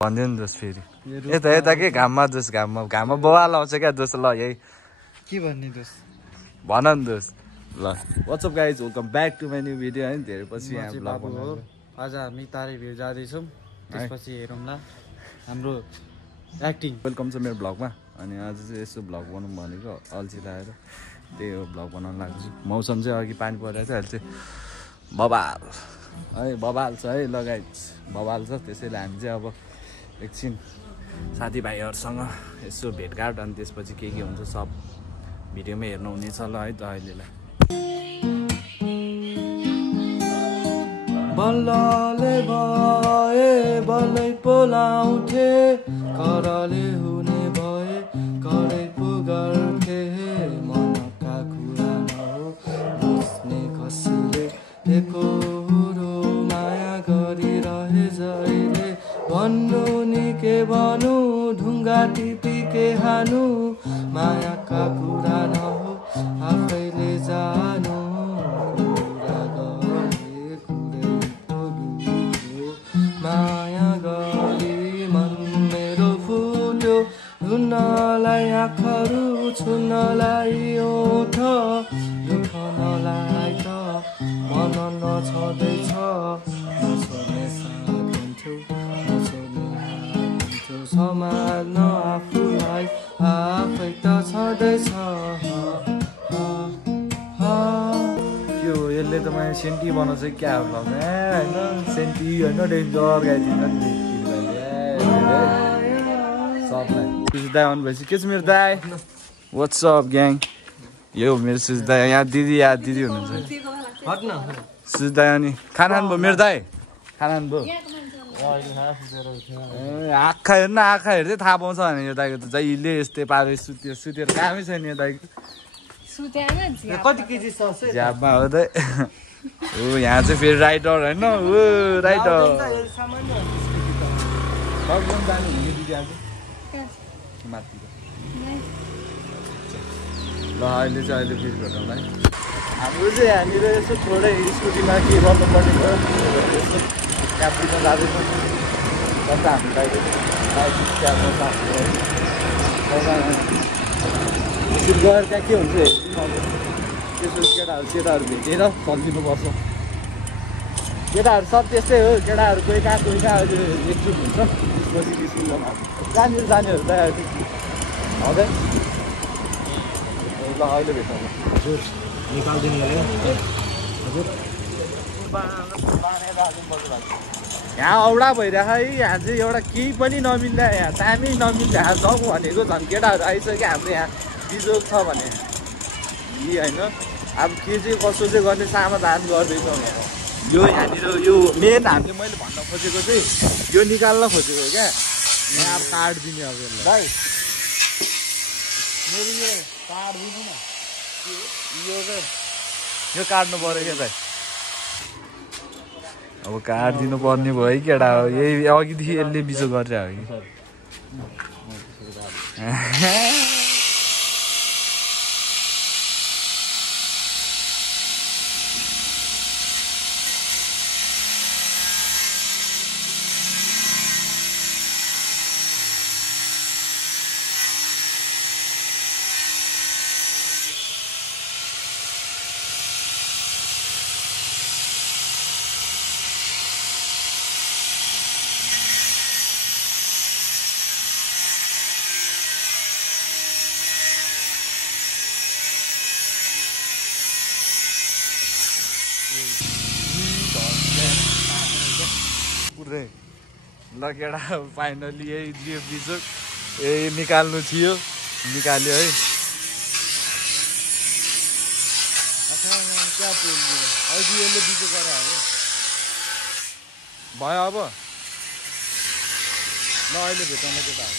भन्दियो नि दोस्त फेरि यता यता के घाममा दोस्त घाममा बवाल आउँछ क्या दोस्त ल यही के भन्ने दोस्त भन नि दोस्त ल what's up guys welcome back to my new video है धेरै पछि यहाँ ब्लग बनाउँछ आज हामी तारे भ्यू जाँदैछौँ त्यसपछि हेरौँला हाम्रो एक्टिङ वेलकम छ मेरो ब्लगमा अनि आज चाहिँ यसो ब्लग बनाउँ भनेको अल्छी लागेर त्यही हो ब्लग बनाउनु लाग्छु मौसम चाहिँ अघि पानी परेको थियो अहिले चाहिँ बबाल है बबाल छ है लगाइ बबाल छ त्यसैले हामी चाहिँ अब एकछिन साथीभाइहरूसँग यसो भेटघाट अनि त्यसपछि के हुन्छ सब भिडियोमै हेर्नुहुनेछ ल है त अहिलेलाई बल्लले भए बल्लै पोलाउँथे करले हुने भए करै पुगर्थे मनका कुरा नहो बुझ्ने कसैले एकरो माया गरिरहे जहिले भन्नु नि के भन्नु ढुङ्गा टिपी के हानु मायाका कुरा नहो आफैले जानु माया गरी मन मेरो फुट्यो धुन्नलाई आँखाहरू छुन्नलाई ओठ दुखनलाई त मन नछँदैछ नछोड्ने साथ हुन्थ्यो नछोड्ने हुन्थ्यो समाल्न आफूलाई आफै त छँदैछ यसले त मैले सेन्टी बनाउँछ क्या ब्लग होइन सेन्टी होइन डेन्जर गाइदिन्छ नि सबलाई सुज दाई आउनु भएपछि के छ मेरो दाई व्हाट्सअप ग्याङ यो मेरो सुज दाई यहाँ दिदी हुनुहुन्छ सुज दाई अनि खाना खानुभयो मेरो दाई खाना खानुभयो आँखा हेर्नु आँखा हेर्दै थाहा पाउँछ भने यो दाईको त जहिले यस्तै पारेर सुतेर कामै छैन यो दाईको कति केजी छ झ्यापमा हो त हो यहाँ चाहिँ फेरि राइडर होइन हो राइडर माथि ल अहिले फेरि भेटौँला है हाम्रो चाहिँ यहाँनिर यसो थोरै स्कुटीमा के गर्नुपर्ने भयो यसो क्याबमा जाँदैछ अन्त हामीलाई गएर त्यहाँ के हुन्छ त्यसो केटाहरू भेटेर चलिदिनुपर्छ केटाहरू सब त्यस्तै हो केटाहरू कोही कहाँ एकजुट हुन्छ त्यसपछि स्कुल जानेहरू त हँदै ल अहिले भेटौँ हजुर निकालिदिनु हजुर यहाँ औडा भइरहेको है यहाँ चाहिँ एउटा केही पनि नमिल्दा यहाँ तामै नमिल्दा जाउँ भनेको झन् केटाहरू आइसक्यो हाम्रो यहाँ बिजोग छ भने यी होइन अब के चाहिँ कसो चाहिँ गर्ने समाधान गर्दैछौँ यो यहाँनिर यो मेन हामीले मैले भन्न खोजेको चाहिँ यो निकाल्न खोजेको क्या यहाँ अब काटिदिने अब यसलाई मेरो यो काटिदिनु न यो काट्नु पऱ्यो क्या दाइ अब काटिदिनु पर्ने भयो है केटा हो यही अघिदेखि यसले बिजो गरिरहेको कि पुरै ल केटा फाइनली यही दियो बिजोक यही निकाल्नु थियो निकाल्यो है क्या अघि यसले बिजो गरेर भयो अब ल अहिले भेटौँला केटाहरू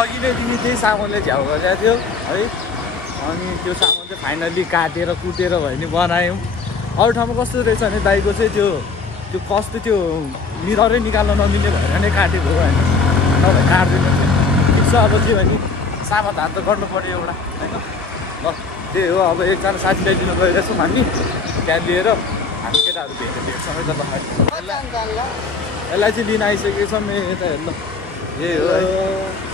अघि नै तिमी त्यही सामानले झ्याउ गरेको थियो है अनि त्यो सामान चाहिँ फाइनल्ली काटेर कुटेर भयो नि बनायौँ अरू ठाउँमा कस्तो रहेछ भने दाइको चाहिँ त्यो कस्तो त्यो मिररै निकाल्न नमिल्ने भएर नै काटेको होइन नभए काट्दैन ठिक छ अब के भने समाधान त गर्नु पऱ्यो एउटा होइन ल त्यही हो अब एकजना साथीलाई लिनु गइरहेछौँ हामी त्यहाँ लिएर हामी केटाहरू भेट्छौँ है त यसलाई चाहिँ लिन आइसकेको छौँ यता हेर्नु यही हो है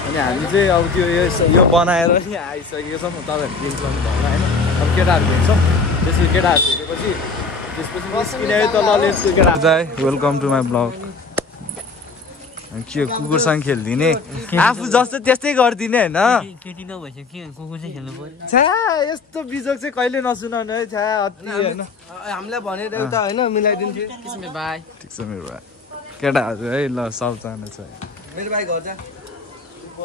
अनि हामी चाहिँ अब त्यो यो बनाएर यहाँ आइसकेको छौँ तपाईँहरू देख्नु होला होइन अब केटाहरू भेट्छौँ त्यसपछि केटाहरू भेटेपछि त्यसपछि निस्किने है त ललेजको केटा जाए वेलकम टु माई ब्लग के कुकुरसँग खेलिदिने आफू जस्तो त्यस्तै गरिदिने होइन छ्या यस्तो बिजोग चाहिँ कहिले नसुनाउनु है छ्या अति होइन हामीलाई भनेर एउटा होइन मिलाइदिन्थ्यो किसमे भाइ ठिक छ मेरो भाइ केटाहरू है ल सबजना छ मेरो भाइ घर जा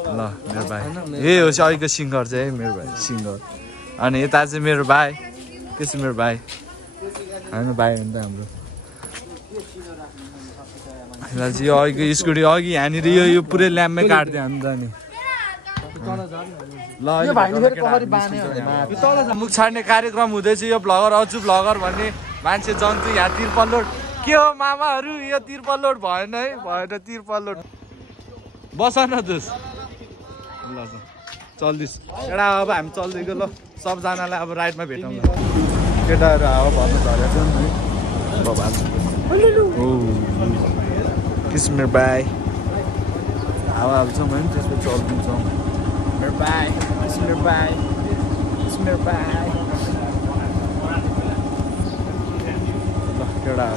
ल मेरो भाइ यही हो चाहिँ अहिलेको सिङ्गर चाहिँ है मेरो भाइ सिङ्गर अनि यता चाहिँ मेरो भाइ के छ मेरो भाइ होइन भाइ हो नि त हाम्रो यो अघिको स्कुटी अघि यहाँनिर यो पुरै ल्याम्पमै काट्दै हामी त नि मुख छाड्ने कार्यक्रम हुँदैछ यो भ्लगर अजु भ्लगर भन्ने मान्छे जन्तु यहाँ तिर्पल लोड के हो मामाहरू यो तिर्पल लोड भएन है भएन तिर्पल लोड बस न दोस ल चल्दैछ एउटा अब हामी चल्दैको ल सबजनालाई अब राइडमा भेटौँ ल केटाहरू हावा भन्नु झरेको छ किस मेरो भाइ हावा हाल्छौँ है त्यसपछि चल्दिन्छौँ मेरो भाइ किस मेरो भाइ किस मेरो भाइ ल केटा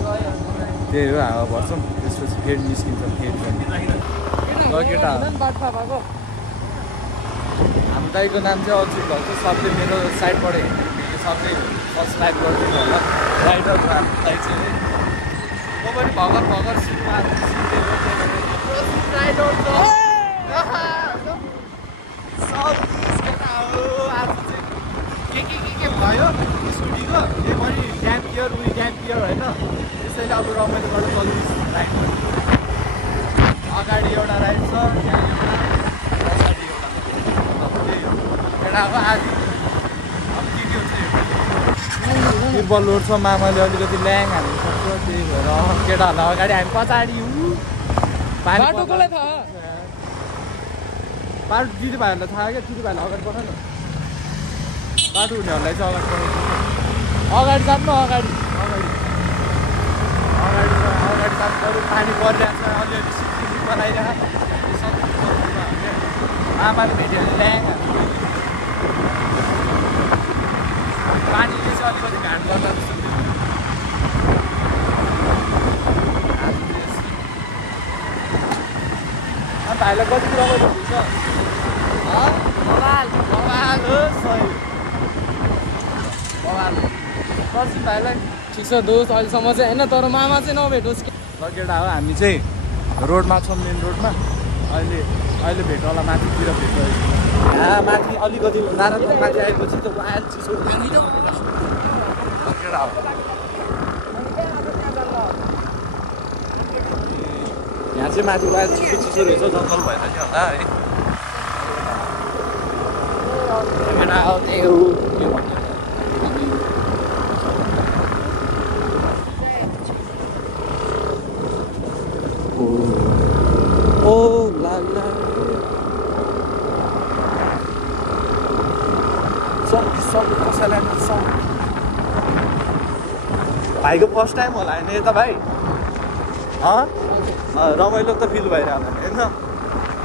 त्यही हो हावा भर्छौँ त्यसपछि फेरि निस्किन्छौँ फेरि ल केटा हाम्रो दाइको नाम चाहिँ अजित भएको सबले मेरो साइडबाट हेर्ने सबले सब्सक्राइब गरिदिनु होला राइडर हाम्रो दाइ चाहिँ म पनि भर्खर भर्खर के भयो स्कुटीको त्यो पनि ड्याम केयर होइन त्यसैले अब रमाइलो गर्नु चल्दैछ राइड अगाडि एउटा राइड छ पछाडि एउटा अब आदि अब के हुन्छ तिर्पल लोड छ मामाले अलिकति ल्याङ हाल्नु सक्छ त्यही भएर केटाहरूलाई अगाडि हामी पछाडि बाटो कसलाई थाहा बाटो दिदीभाइहरूलाई थाहा क्या दिदीभाइलाई अगाडि पठाउ न बाटो हुनेहरूलाई चाहिँ अगाडि पठाउँछ अगाडि जानु अगाडि अगाडि अगाडि अगाडि जानु पऱ्यो पानी परिरहेको छ अलिअलि सिक्किम बनाइरहेको आमाले भेट्यो भने ल्याङ पानीले चाहिँ अलिकति घाट गर्दा जस्तो भाइलाई कति रमाइलो हुन्छ बवाल हो सही बवाल पर्छ भाइलाई ठिक छ दोस्त अहिलेसम्म चाहिँ होइन तर मामा चाहिँ नभेटोस् ल केटा हो हामी चाहिँ रोडमा छौँ मेन रोडमा अहिले भेट होला माथितिर भेट यहाँ माथि अलिकति नारायण माथि आएपछि त आयल चिसो केटा हो यहाँ चाहिँ माथि आयल चिसो रहेछ जङ्गल भएर नि होला है केटा हो त्यही हो भाइको फर्स्ट टाइम होला होइन यता भाइ रमाइलो त फिल भइरहेको होइन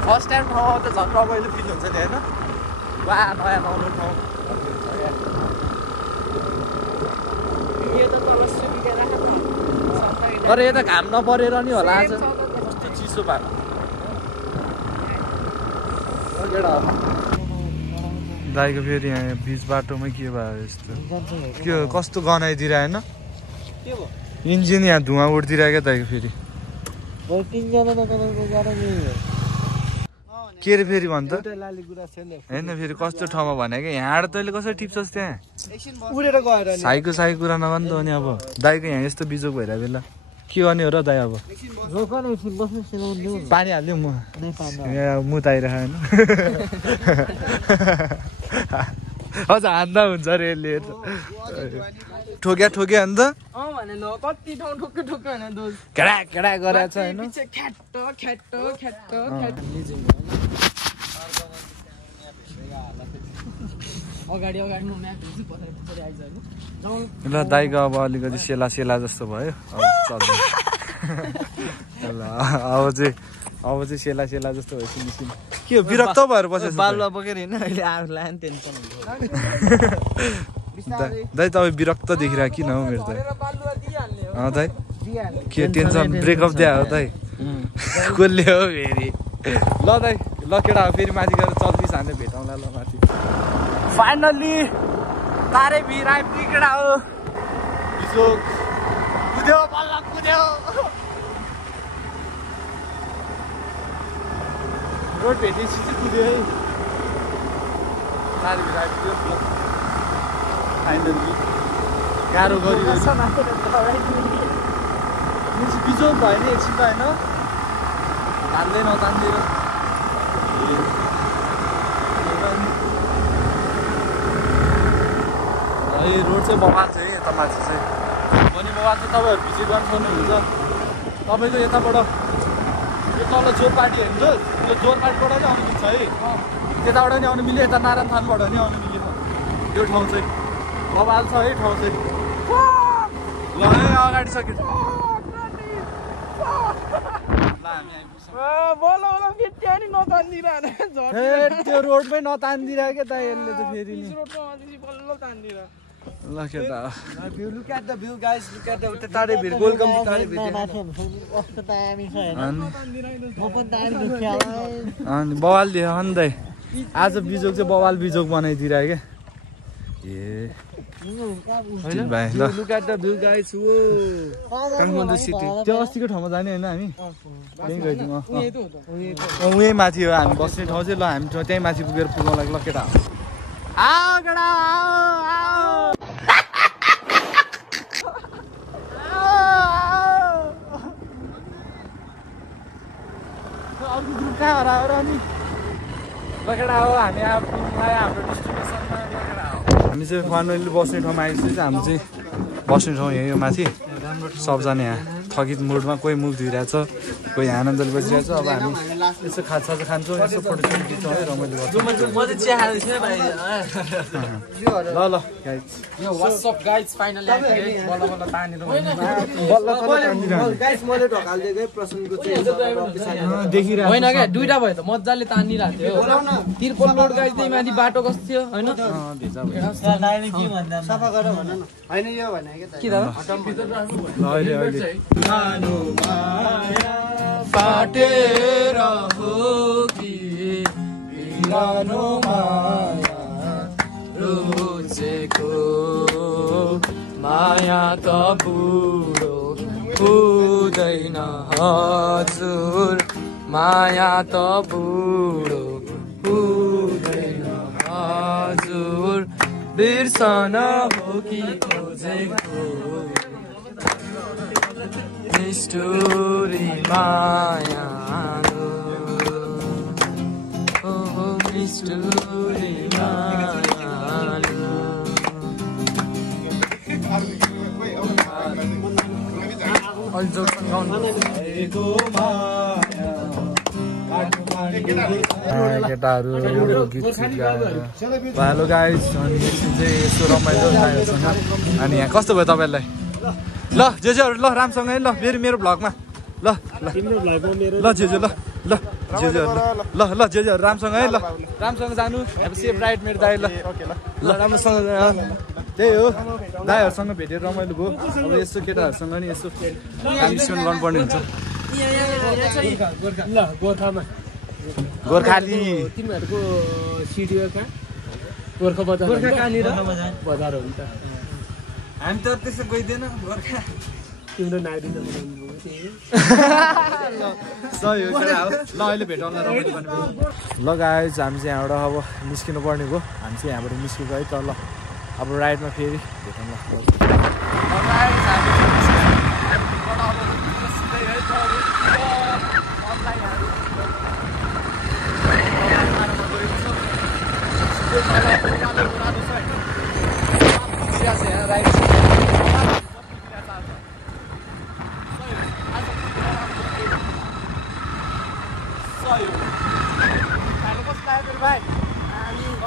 फर्स्ट टाइम ठाउँमा त झन् रमाइलो फिल हुन्छ नि होइन वा नयाँ नौलो ठाउँ तर यता घाम नपरेर नि होला आज कस्तो चिसो भएको दाइको फेरि यहाँ बिच बाटोमै के भयो यस्तो के कस्तो गनाइदिएर होइन इन्जिन यहाँ धुवा उठिदिरहेको क्या दाइको फेरि के अरे फेरि भन् त होइन फेरि कस्तो ठाउँमा भने क्या यहाँबाट तैँले कसरी टिप्छस् त्यहाँ साईको कुरा नगर्नु त अनि अब दाइको यहाँ यस्तो बिजोग भइरहेको बेला के गर्ने हो र दाइ अब पानी हालिदिउँ म मुताइरह होइन अझ हान्दा हुन्छ अरे यसले ठोक्या अन्त केडा गरेको छ होइन अगाडि अगाडि म्याप हेर्छु पछाडि पछाडि आइज हैन ल दाइको अब अलिकति सेला जस्तो भयो अब चल्दैन ल अब चाहिँ सेला जस्तो भएपछि निस्किनु के हो विरक्त भएर बसेछ बालुवा बोकेर हिँड्न अहिले आफूलाई नि टेन्सन हुन्छ दाइ तपाईँ विरक्त देखिरहेको किन हो मेरो दाइ दाइ के टेन्सन ब्रेकअप दिया हो दाइ कसले हो फेरि ल दाइ ल केटा फेरि माथि गएर चल्दैछ हान्ने भेटौँला ल माथि फाइनल्ली तारे भिर आइपुग्यो केटा हो कुद्यो बल्ल कुद्यो रोड भेटेपछि चाहिँ कुद्यो है तारे भिर आइपुग्यो फाइनल्ली गाह्रो गरिरहेको बिजोग भयो नि एकछिन त होइन हाल्दै नतान्दिएर रोड चाहिँ बवाल छ है यता माथि चाहिँ पनि बवाल चाहिँ तपाईँहरू भिजिट गर्न सक्नुहुन्छ तपाईँको यताबाट यो तल जोरपाटी हेर्नु यो जोरपाटीबाट नि आउनु मिल्छ है त्यताबाट नि आउनु मिल्यो यता नारायण थानबाट नि आउनु मिल्यो यो ठाउँ चाहिँ बवाल छ है ठाउँ चाहिँ ल अगाडि सक्यो त्यो रोडमै नतान्दिरह क्या त यसले त फेरि ल केटा Look at the view, guys. Look at the Tare Beer. Welcome to Tare Beer. अनि बवाल दियो नि दाइ आज बिजोग चाहिँ बवाल बिजोग बनाइदिइरह्यो क्या ए भाइ ल Look at the view, guys. Kathmandu city. त्यो अस्तिको ठाउँमा जाने होइन हामी त्यहीँ गइदिउँ उहीँ माथि हो हामी बस्ने ठाउँ चाहिँ ल हामी त्यहीँ माथि पुगेर पुग्नु लागि ल केटा आओ केटा अर्को ग्रुप कहाँ हराएर अनि लकेडा हो हामी हाम्रो डिस्ट्रिब्युसनमा लकेडा हो हामी चाहिँ फाइनली बस्ने ठाउँमा आइसकेपछि हाम्रो चाहिँ बस्ने ठाउँ यही हो माथि सबजना यहाँ थकित मुडमा कोही मुख धुइरहेछ कोही आनन्दले बसिरहेछ अब हामी यसो खाजा खान्छौँ यसो फोटो खिच्छौँ है रमाइलो गर्छौँ ल ल देखिरहेको होइन क्या दुईटा भयो त मजाले तानिरहेको थियो तिरपल रोड गाइस त्यही माथि बाटो कस्तो थियो होइन सफा गर भन न हैन यो भने के त बाटेर हो कि बिरानो माया रोजेको माया त बुढो हुँदैन हजुर माया त बुढो हुँदैन हजुर बिर्सन हो कि खोजेको निष्ठुरी माया हो निष्ठुरी माया केटाहरू गीत सित गाएर हेलो गाइस अनि एकछिन चाहिँ यसो रमाइलो गाइहरूसँग अनि यहाँ कस्तो भयो तपाईँहरूलाई ल जेजेहरू ल राम्रोसँगै ल फेरि मेरो भ्लगमा ल ल ल जेजे ल ल जेजेहरू ल ल जेजेहरू राम्रोसँग है ल राम्रोसँग जानु अब सेफ राइड मेरो दाइ ल ल राम्रोसँग त्यही हो दाइहरूसँग भेटेर रमाइलो भयो अब यस्तो केटाहरूसँग नि यसो टाइम स्पेन्ड गर्नुपर्ने हुन्छ ल गोर्खामा गोर्खाली तिमीहरूको सिडिओ कहाँ गोर्खा बजार गोर्खा कहाँनिर बजार हो नि त हामी त त्यसो गइदिएन गोर्खा तिम्रो नाइदिन सही हो ल अहिले भेटौँला रमाइलो गर्ने ल गाइस हामी चाहिँ यहाँबाट अब निस्किनु पर्ने भयो हामी चाहिँ यहाँबाट निस्केको है त ल अब राइडमा फेरि भेटौँला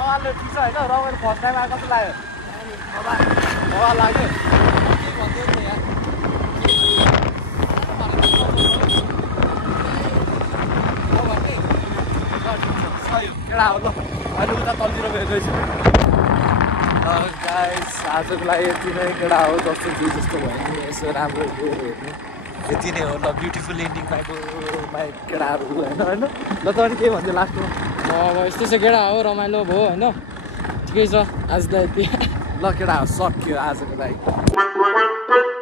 रमाइलो ठिक छ होइन रमाइलो फर्स्ट टाइम आएको कस्तो लाग्यो हवा लाग्यो के भन्दै थियो यहाँ केटा हो ल अहिले उता तलतिर भेट्दैछु गाइस आजको लागि यति नै केटा हो जस्तो थियो जस्तो भयो नि यसो राम्रो थियो हेर्नु यति नै हो ल ब्युटिफुल एन्डिङ पाएको माई केटाहरू होइन होइन ल त अनि के भन्छ लास्टमा अब यस्तै छ केटा हो रमाइलो भयो होइन ठिकै छ आज त यति ल केटा सक्यो आजको लागि